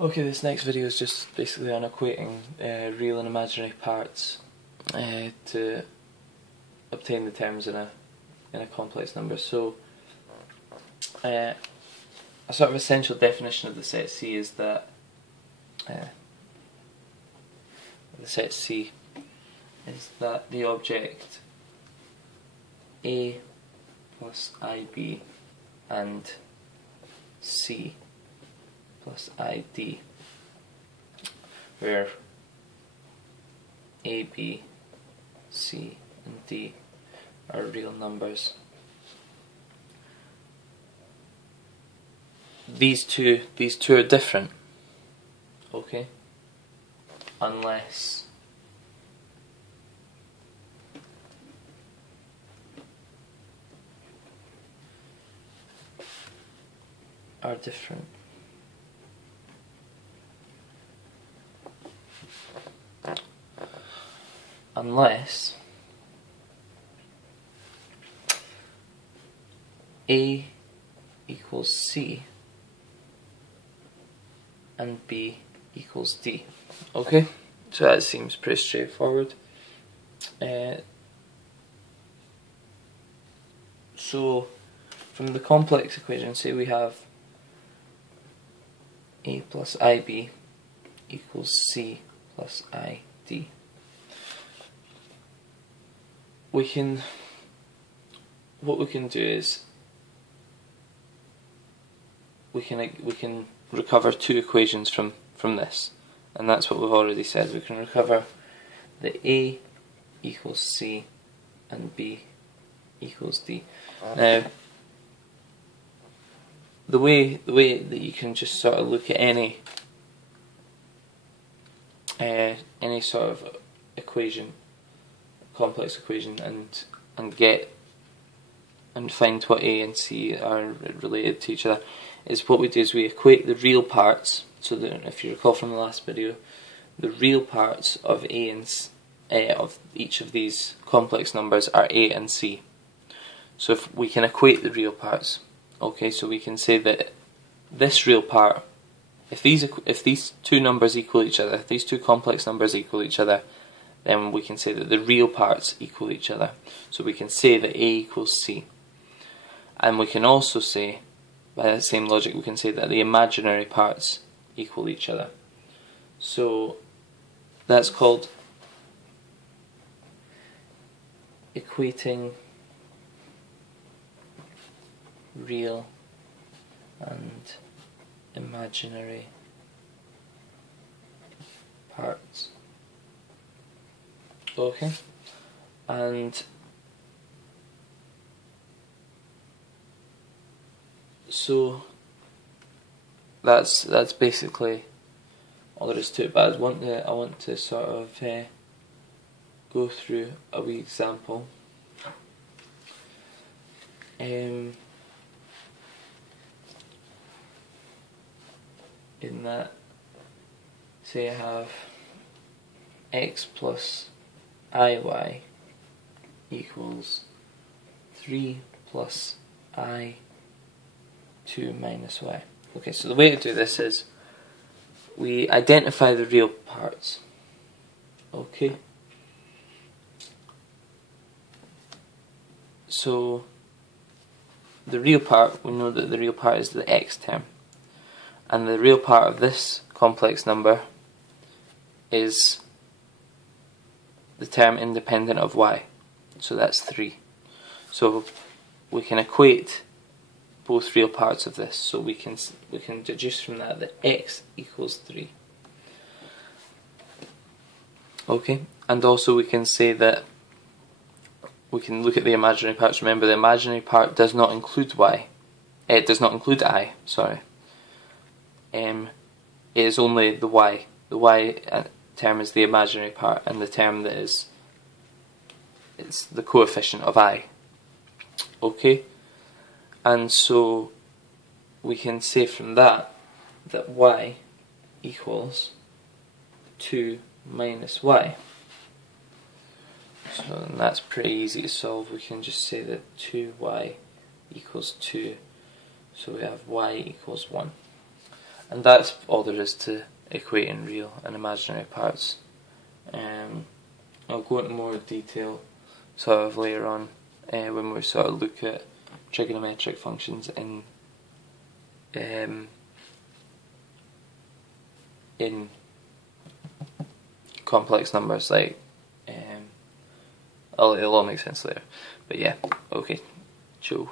Okay, this next video is just basically on equating real and imaginary parts to obtain the terms in a complex number. So, a sort of essential definition of the set C is that the set C is that the object A plus IB and C plus ID, where A, B, C and D are real numbers. These two are different, okay? Unless are different. Unless A equals C and B equals D. Okay, so that seems pretty straightforward. So from the complex equation, say we have A plus IB equals C plus ID. What we can do is we can recover two equations from this, and that's what we've already said. We can recover the A equals C and B equals D. Now, the way that you can just sort of look at any sort of equation, complex equation, and find what A and C are related to each other, is what we do is we equate the real parts. So that, if you recall from the last video, the real parts of A and of each of these complex numbers are A and C. So if we can equate the real parts, okay, so we can say that this real part, if these two numbers equal each other, if these two complex numbers equal each other, then we can say that the real parts equal each other. So we can say that A equals C. And we can also say, by that same logic, we can say that the imaginary parts equal each other. So that's called equating real and imaginary parts. Okay, and so that's basically all there is to it. But I want to sort of go through a wee example. In that, say I have x plus iy equals 3 plus I2 minus y. Okay, so the way to do this is we identify the real parts. Okay, so the real part, we know that the real part is the x term, and the real part of this complex number is the term independent of y, so that's 3. So we can equate both real parts of this, so we can deduce from that x equals 3. Okay, and also we can say that we can look at the imaginary parts. Remember, the imaginary part does not include y. It does not include I. Sorry. It is only the y. The y term is the imaginary part, and the term that is, it's the coefficient of I. Okay, and so we can say from that y equals 2 minus y. So that's pretty easy to solve. We can just say that 2y equals 2, so we have y equals 1. And that's all there is to equating real and imaginary parts. I'll go into more detail sort of later on when we sort of look at trigonometric functions in complex numbers, like it'll all make sense later. But yeah, okay, ciao.